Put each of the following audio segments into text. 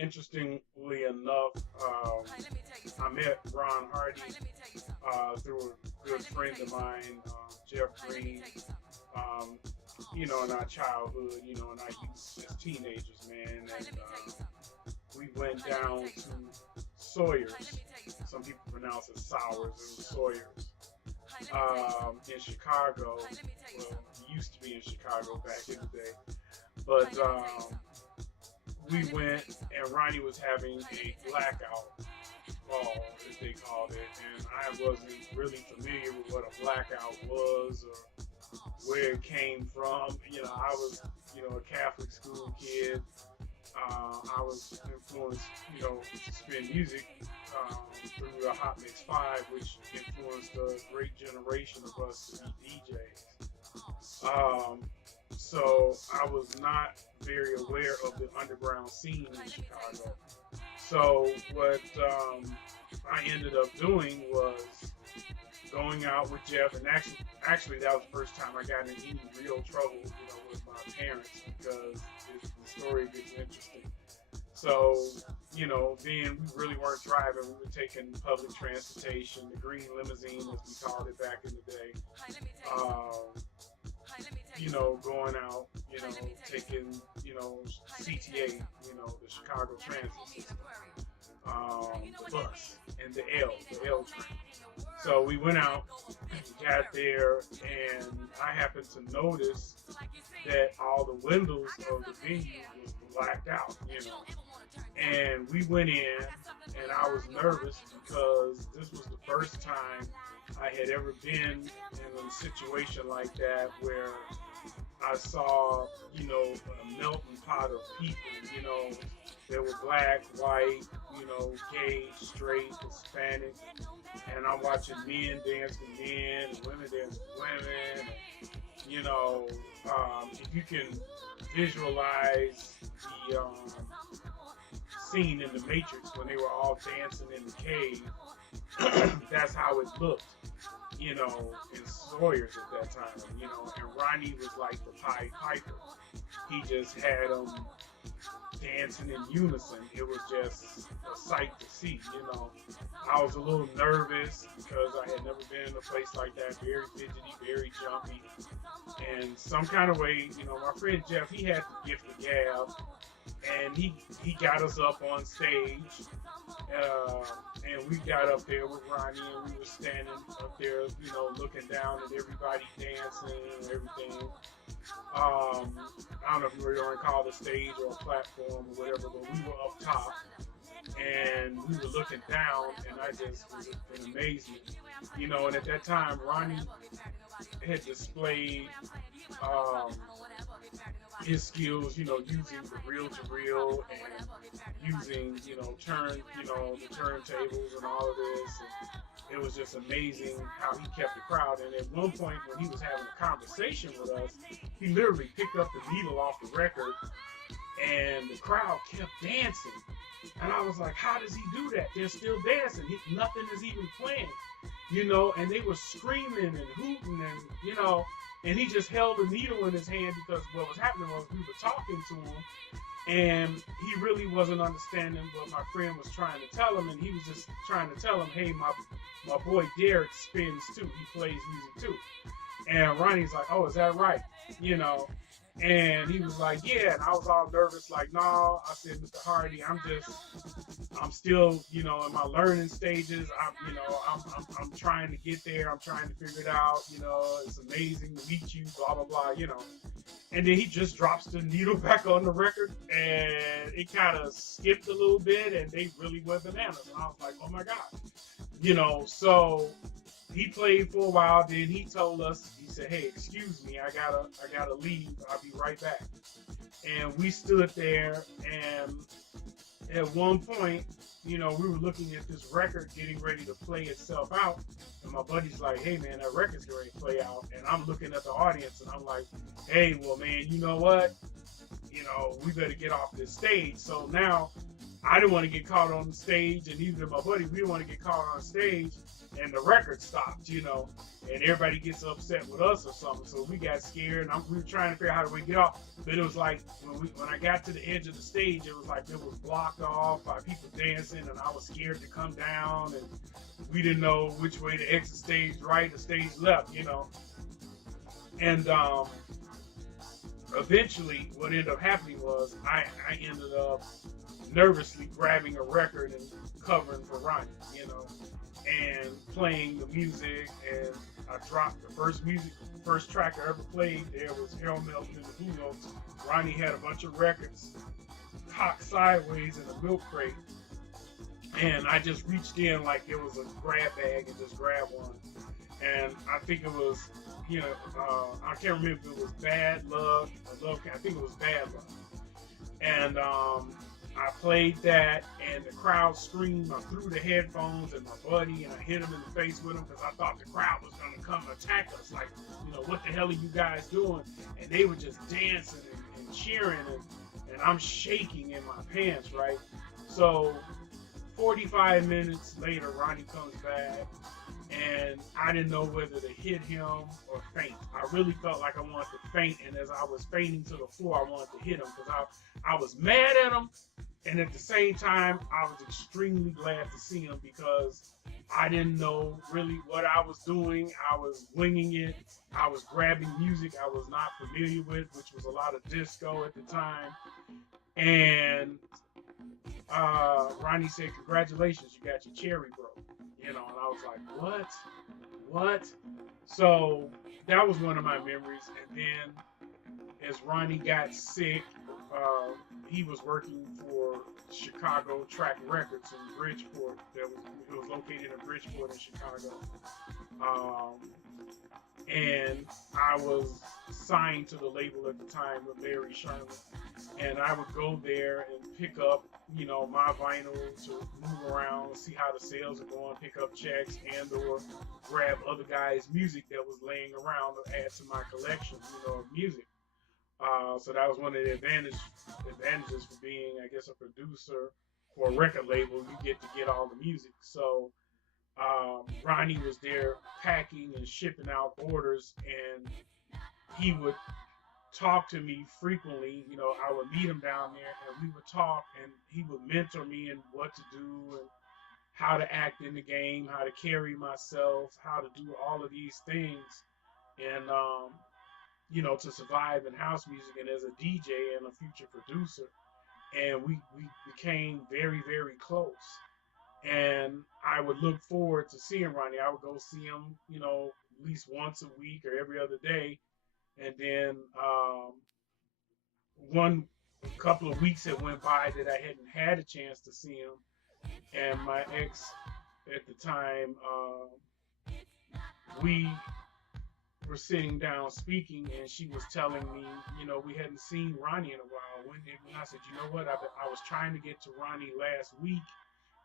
interestingly enough, I met Ron Hardy through a good friend of mine, Jeff Green. Um, in our childhood, in our youth as teenagers, man, and we went down to Sawyer's. Some people pronounce it Sours. It was Sawyer's in Chicago. Well, it used to be in Chicago back in the day. But we went, and Ronnie was having a blackout ball, as they called it, and I wasn't really familiar with what a blackout was or where it came from. I was, a Catholic school kid. I was influenced, to spin music through the Hot Mix 5, which influenced a great generation of us to be DJs. So I was not very aware of the underground scene in Chicago. So what I ended up doing was going out with Jeff, and actually that was the first time I got in any real trouble, with my parents, because the story gets interesting. So, then we really weren't driving. We were taking public transportation, the green limousine, as we called it back in the day. Going out, taking, CTA, the Chicago Transit System, the bus, and the L train. So we went out, got there, and I happened to notice that all the windows of the venue was blacked out, And we went in, and I was nervous because this was the first time I had ever been in a situation like that where I saw, a melting pot of people, that were black, white, gay, straight, Hispanic, and I'm watching men dance with men and women dance with women. If you can visualize the scene in the Matrix when they were all dancing in the cave, that's how it looked, in Sawyer's at that time, and Ronnie was like the Pied Piper. He just had them dancing in unison. It was just a sight to see, I was a little nervous because I had never been in a place like that, very fidgety, very jumpy. And some kind of way, my friend Jeff, he had the gift of gab, and he got us up on stage, and we got up there with Ronnie, and we were standing up there, looking down at everybody dancing and everything. I don't know if you were call the stage or a platform or whatever, but we were up top, and we were looking down, and I just was in amazement, and at that time, Ronnie had displayed his skills, using the reel to reel and using, the turntables and all of this. And it was just amazing how he kept the crowd. And at one point when he was having a conversation with us, he literally picked up the needle off the record and the crowd kept dancing. And I was like, how does he do that? They're still dancing. Nothing is even playing, and they were screaming and hooting and, and he just held the needle in his hand because what was happening was we were talking to him and he really wasn't understanding what my friend was trying to tell him, and he was just trying to tell him, hey, my boy Derek spins too. He plays music too. And Ronnie's like, oh, is that right? And he was like, yeah. And I was all nervous, like, no. I said, Mr. Hardy, I'm still, in my learning stages. I'm trying to get there. I'm trying to figure it out. It's amazing to meet you, blah, blah, blah, And then he just drops the needle back on the record, and it kind of skipped a little bit, and they really went bananas. And I was like, oh my God. So he played for a while. Then he told us, he said, hey, excuse me, I gotta leave. I'll be right back. And we stood there, and at one point, we were looking at this record getting ready to play itself out. And my buddy's like, hey man, that record's getting ready to play out. And I'm looking at the audience and I'm like, hey, well man, you know what? We better get off this stage. So now I didn't want to get caught on the stage, and neither did my buddy. We didn't want to get caught on stage, and the record stopped, and everybody gets upset with us or something. So we got scared, and we were trying to figure out how to get off. But it was like when I got to the edge of the stage, it was like it was blocked off by people dancing, and I was scared to come down, and we didn't know which way to exit stage right or stage left, And eventually, what ended up happening was I ended up nervously grabbing a record and covering for Ronnie, and playing the music. And I dropped the first track I ever played. There was Harold Melvin and the Blue Notes. Ronnie had a bunch of records cocked sideways in a milk crate, and I just reached in like it was a grab bag and just grabbed one. And I think it was, I can't remember if it was Bad Luck or Love. I think it was Bad Luck. And I played that, and the crowd screamed. I threw the headphones at my buddy, and I hit him in the face with them because I thought the crowd was going to come attack us. Like, what the hell are you guys doing? And they were just dancing and cheering, and I'm shaking in my pants, right? So 45 minutes later, Ronnie comes back, and I didn't know whether to hit him or faint. I really felt like I wanted to faint, and as I was fainting to the floor, I wanted to hit him because I was mad at him, and at the same time, I was extremely glad to see him because I didn't know really what I was doing. I was winging it. I was grabbing music I was not familiar with, which was a lot of disco at the time. And Ronnie said, "Congratulations, you got your cherry broke." And I was like, what? So that was one of my memories. And then as Ronnie got sick, he was working for Chicago Track Records in Bridgeport. It was located in Bridgeport in Chicago. And I was signed to the label at the time with Larry Sherman. And I would go there and pick up, my vinyl to move around, see how the sales are going, pick up checks, and or grab other guys' music that was laying around to add to my collection, of music. So that was one of the advantages for being, I guess, a producer for a record label. You get all the music. So Ronnie was there packing and shipping out orders, and he would talk to me frequently. I would meet him down there, and we would talk, and he would mentor me in what to do and how to act in the game, how to carry myself, how to do all of these things, and to survive in house music and as a DJ and a future producer. And we became very, very close. And I would look forward to seeing Ronnie. I would go see him, at least once a week or every other day. And then a couple of weeks had went by that I hadn't had a chance to see him. And my ex at the time, we were sitting down speaking, and she was telling me, we hadn't seen Ronnie in a while. When I said, you know what, I was trying to get to Ronnie last week,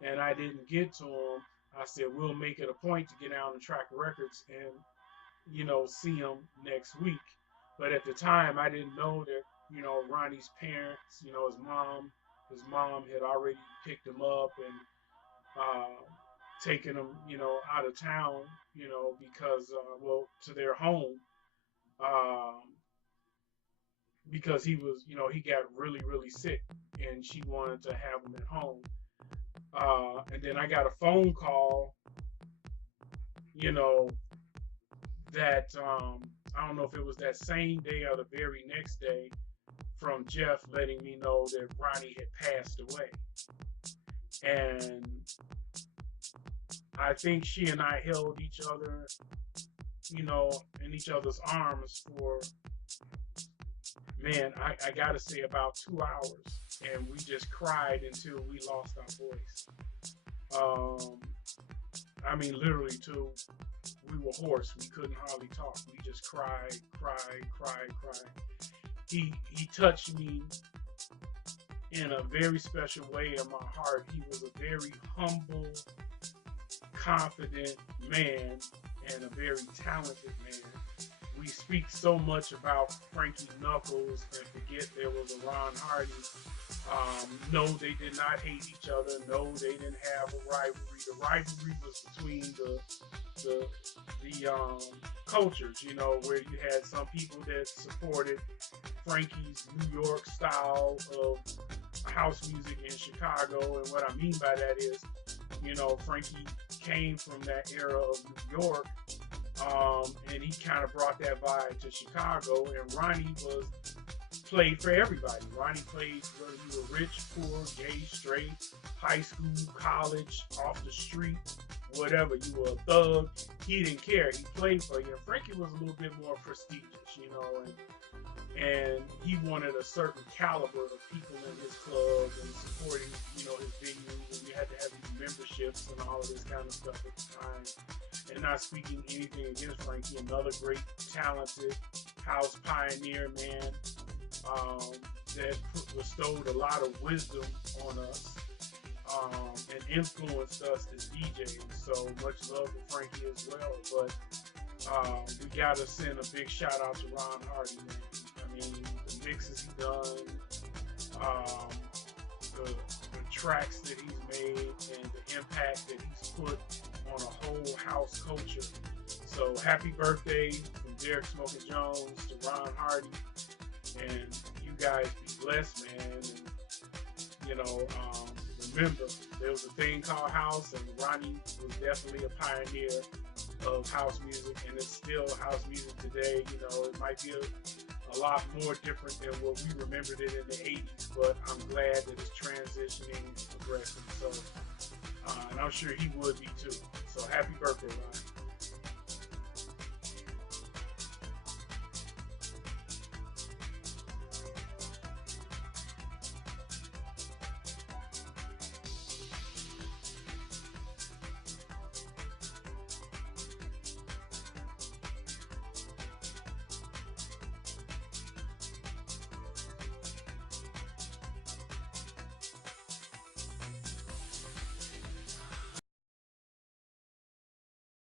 and I didn't get to him. I said, we'll make it a point to get down to Track Records and, see him next week. But at the time, I didn't know that, Ronnie's parents, his mom had already picked him up and taken him, out of town, because, to their home, because he was, he got really, really sick, and she wanted to have him at home. And then I got a phone call, that I don't know if it was that same day or the very next day, from Jeff letting me know that Ronnie had passed away. And I think she and I held each other, in each other's arms for, man, I gotta say about 2 hours. And we just cried until we lost our voice. I mean, literally, till we were hoarse. We couldn't hardly talk. We just cried. He touched me in a very special way in my heart. He was a very humble, confident man and a very talented man. We speak so much about Frankie Knuckles and forget there was a Ron Hardy. No, they did not hate each other. No, they didn't have a rivalry. The rivalry was between the cultures, you know, where you had some people that supported Frankie's New York style of house music in Chicago. And what I mean by that is, you know, Frankie came from that era of New York, and he kind of brought that vibe to Chicago. And Ronnie played for everybody. Ronnie played whether you were rich, poor, gay, straight, high school, college, off the street, whatever. You were a thug. He didn't care. He played for you. And Frankie was a little bit more prestigious, you know, and he wanted a certain caliber of people in his club and supporting, you know, his venues, and you had to have these memberships and all of this kind of stuff at the time. And not speaking anything against Frankie, another great, talented house pioneer, man, that bestowed a lot of wisdom on us, and influenced us as DJs. So much love to Frankie as well. But we gotta send a big shout out to Ron Hardy, man. I mean, the mixes he done, the tracks that he's made, and the impact that he's put on a whole house culture. So happy birthday from Derek Smokin Jones to Ron Hardy, and you guys be blessed, man. And, you know, remember, there was a thing called house, and Ronnie was definitely a pioneer of house music, and it's still house music today. You know, it might be a lot more different than what we remembered it in the 80s, but I'm glad that it's transitioning and progressing. So, and I'm sure he would be too. So happy birthday, Ron.